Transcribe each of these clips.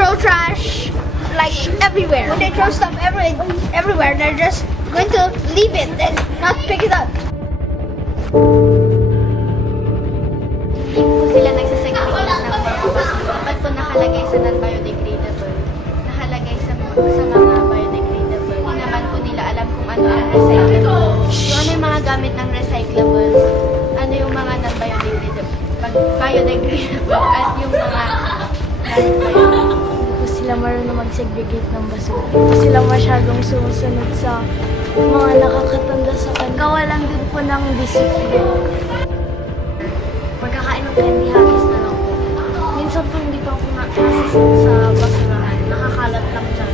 throw trash like everywhere. When they throw stuff everywhere, they're just going to leave it and not pick it up. Sila nagsasegregate ng mga dapat po nakalagay sa non-biodegradable, nakalagay sa mga biodegradable. Hindi naman po nila alam kung ano ang recyclable. So ano yung mga gamit ng recyclables, ano yung mga non-biodegradable, at yung mga hindi po sila marunong mag-segregate ng basura. Hindi po sila masyadong sumusunod sa mga nakakatanda sa kanila. Kawalan din po ng disiplina. Pagkakain ng candy, hagis na lang po. Minsan po hindi pa po nasisit sa basurahan. Nakakalat lang dyan.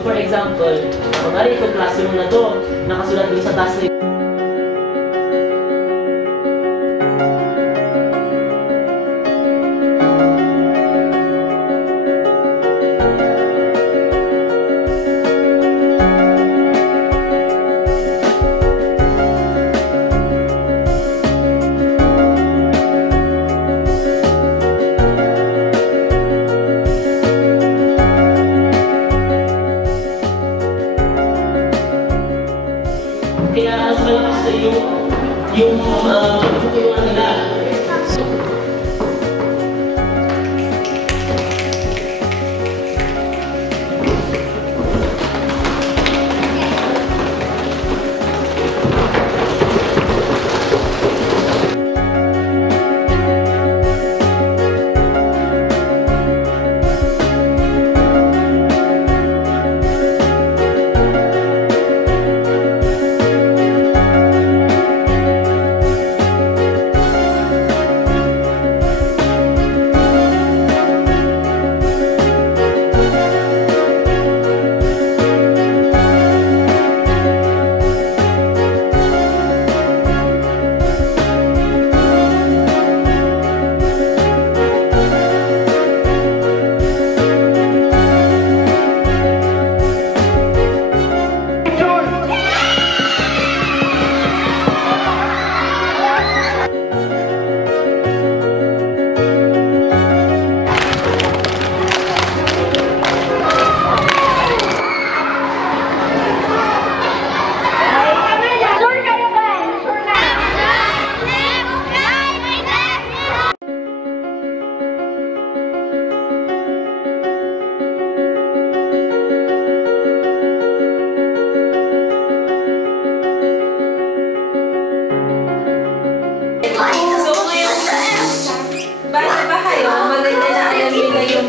For example, kunwari itong classroom na to, nakasulat din sa taas na kaya mas malakas na yung pagtutulungan nila.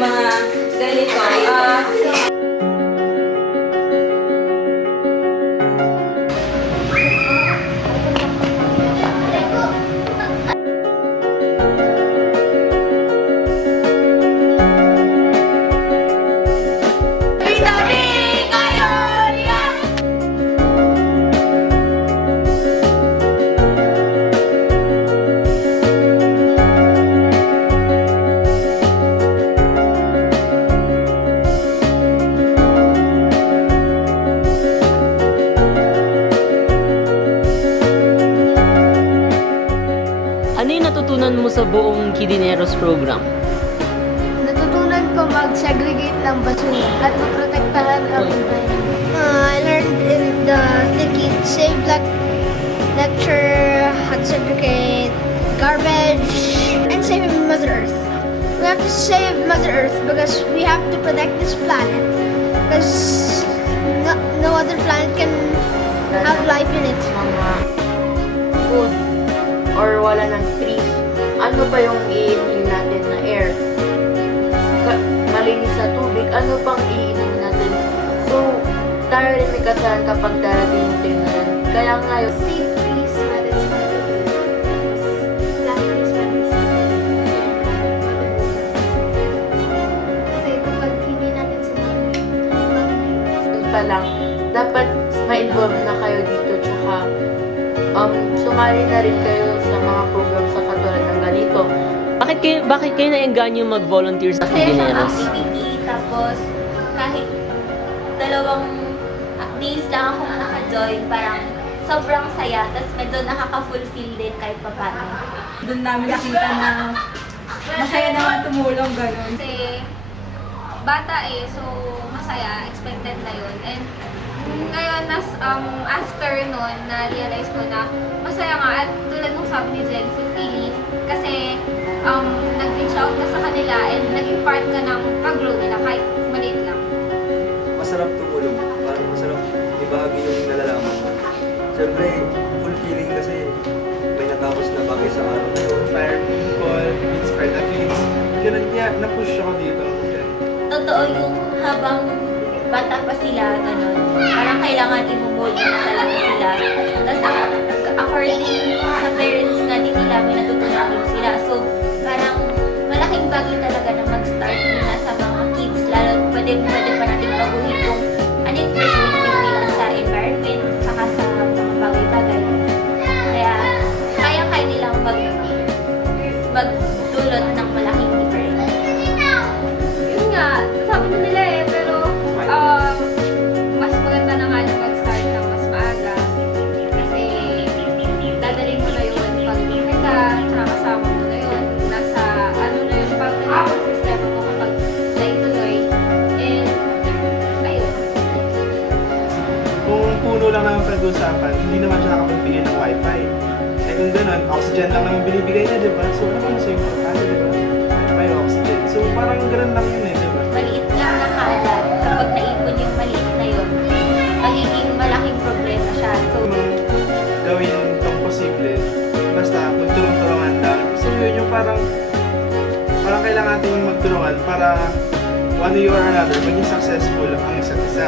mga ganito. Ano yung natutunan mo sa buong Kidineros program? Natutunan ko mag-segregate ng basura at maprotektahan ang environment. I learned in the Think Eat Save lecture how to segregate garbage and saving Mother Earth. we have to save Mother Earth because we have to protect this planet because no other planet can have life in it. Mga food or wala ng trees, ano ba yung iinom natin na air? Malinis na tubig, ano pang iinom natin? So, tayo rin may kasalanan kapag darating yung time na yan. Kaya nga yung Save trees, but it's not good. Plant trees, but it's not good. Kasi kapag hindi natin sila pa lang, dapat ma-involve na kayo dito, tsaka sumali na rin kayo sa mga program sa katulad ng ganito. Bakit kayo naengganyo mag-volunteer sa Masaya siyang Gineros? activity, tapos kahit 2 days lang ako naka-join, parang sobrang saya, tapos medyo nakaka-fulfill din kahit paano. Doon namin nakita na masaya naman tumulong gano'n. Kasi bata so masaya, expected na yun. And ngayon, after nun, na-realize ko na masaya nga at tulad ng sabi ni Jen, fulfilling. Kasi nag-reach out ka sa kanila and naging part ka ng pag-grow nila kahit maliit lang. Masarap tumulong. Parang masarap ibahagi yung nalalaman mo. Siyempre, fulfilling kasi may natapos na bagay sa araw na yun. Fire people, inspired athletes. Ganun niya, na-push ako dito. Totoo yung habang bata pa sila, ganun, parang kailangan i-mold na talaga sila. Tapos according sa parents nga din nila, may natutunan din sila. So, parang malaking bagay talaga na mag-start muna sa mga kids, lalo pwede pa natin baguhin kung ano yung perspective nila sa environment, saka sa mga bagay-bagay. Kaya, kaya nilang magdulot ng malaking difference. Yun nga, sabi na nila pero mas maganda na nga na mag-start ng mas maaga. Kasi dadalhin mo na yun pag kita, tsaka kasama mo na yun. Nasa na yun, pag sistema mo kapag naituloy. And, ayun. Kung puno lang naman pag-usapan, hindi naman siya nakapagbigay ng wifi. Eh kung gano'n, oxygen lang naman binibigay niya, diba? So ano ba mas importante, diba? Wifi, oxygen. So parang gano'n lang yun diba? Maliit lang na kalat, kapag naipon yung maliit na yun, magiging malaking problema siya. So, Gawin itong posible, basta kung tulong-tulungan lang. So yun yung parang kailangan natin magtulungan para one way or another, maging successful ang isa't isa.